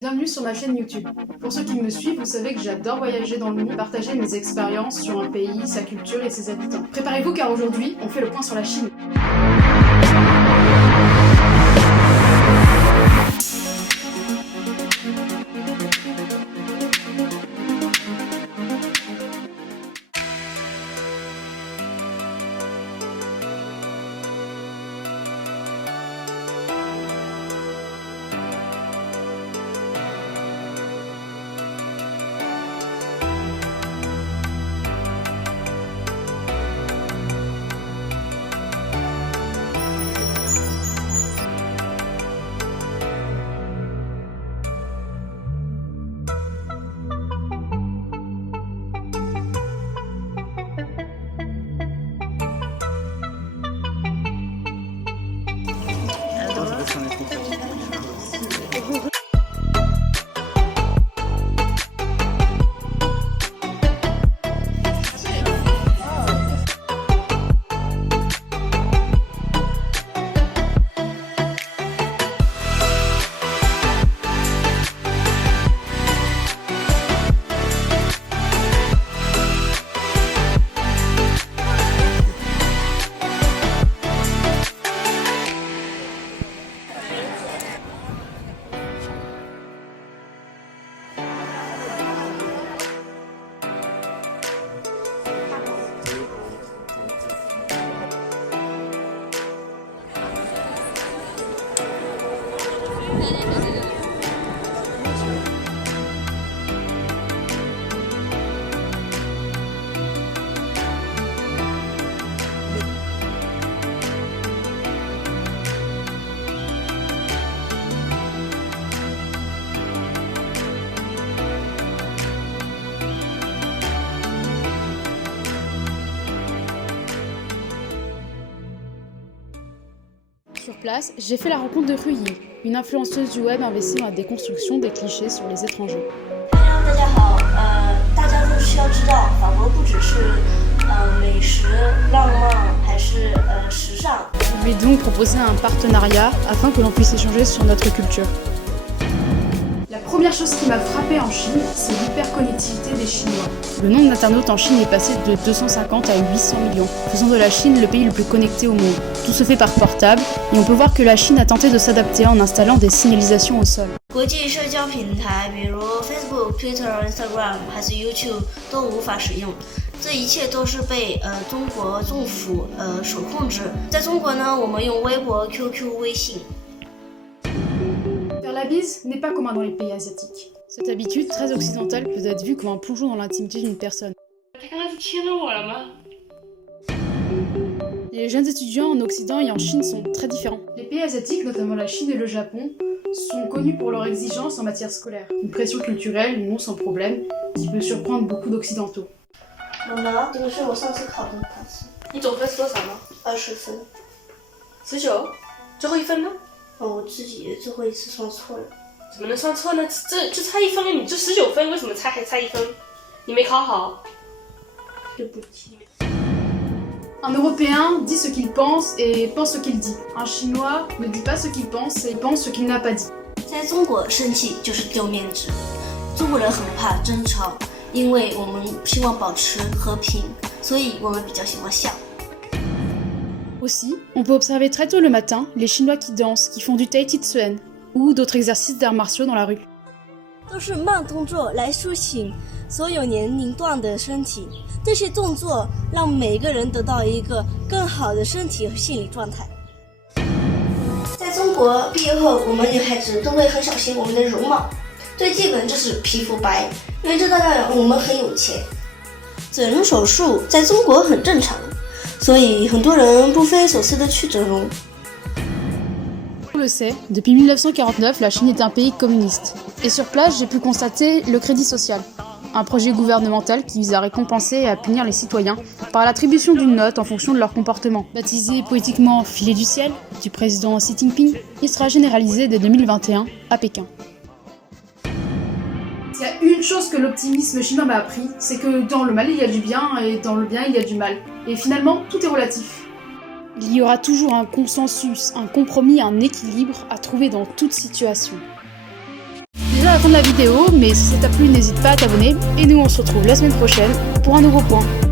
Bienvenue sur ma chaîne YouTube. Pour ceux qui me suivent, vous savez que j'adore voyager dans le monde, partager mes expériences sur un pays, sa culture et ses habitants. Préparez-vous car aujourd'hui, on fait le point sur la Chine. Sur place, j'ai fait la rencontre de Ruyi, une influenceuse du web investie dans la déconstruction des clichés sur les étrangers. 大家好，大家都需要知道，法国不只是美食、浪漫，还是时尚。 Je lui ai donc proposé un partenariat afin que l'on puisse échanger sur notre culture. La première chose qui m'a frappée en Chine, c'est l'hyperconnectivité des Chinois. Le nombre d'internautes en Chine est passé de 250 à 800 millions, faisant de la Chine le pays le plus connecté au monde. Tout se fait par portable, et on peut voir que la Chine a tenté de s'adapter en installant des signalisations au sol. 国际社交平台，比如 Facebook、Twitter、Instagram 还是 YouTube 都无法使用，这一切都是被中国政府所控制。在中国呢，我们用微博、QQ、微信。 Faire la bise n'est pas commun dans les pays asiatiques. Cette habitude très occidentale peut être vue comme un plongeon dans l'intimité d'une personne. Les jeunes étudiants en Occident et en Chine sont très différents. Les pays asiatiques, notamment la Chine et le Japon, sont connus pour leurs exigences en matière scolaire. Une pression culturelle, non sans problème, qui peut surprendre beaucoup d'occidentaux. 我呢，这个是我上次考的考试。你总分是多少呢20分。19，最后一分呢？我自己最后一次算错了。怎么能算错呢？这就差1分，你这19分，为什么还差1分？你没考好。对不起。 Un Européen dit ce qu'il pense et pense ce qu'il dit. Un Chinois ne dit pas ce qu'il pense et pense ce qu'il n'a pas dit. 在中国，生气就是丢面子。中国人很怕争吵，因为我们希望保持和平，所以我们比较喜欢笑。 Aussi, on peut observer très tôt le matin les Chinois qui dansent, qui font du Tai Chi Chuan ou d'autres exercices d'arts martiaux dans la rue. 都是慢动作来抒情所有年龄段的身体，这些动作让每个人得到一个更好的身体和心理状态。在中国毕业后，我们女孩子都会很小心我们的容貌，最基本就是皮肤白，因为这代表我们很有钱。整容手术在中国很正常，所以很多人不费手思的去整容。 On le sait, depuis 1949, la Chine est un pays communiste. Et sur place, j'ai pu constater le crédit social, un projet gouvernemental qui vise à récompenser et à punir les citoyens par l'attribution d'une note en fonction de leur comportement. Baptisé poétiquement Filet du ciel du président Xi Jinping, il sera généralisé dès 2021 à Pékin. S'il y a une chose que l'optimisme chinois m'a appris, c'est que dans le mal il y a du bien et dans le bien il y a du mal. Et finalement, tout est relatif. Il y aura toujours un consensus, un compromis, un équilibre à trouver dans toute situation. Déjà la fin de la vidéo, mais si ça t'a plu, n'hésite pas à t'abonner. Et nous, on se retrouve la semaine prochaine pour un nouveau point.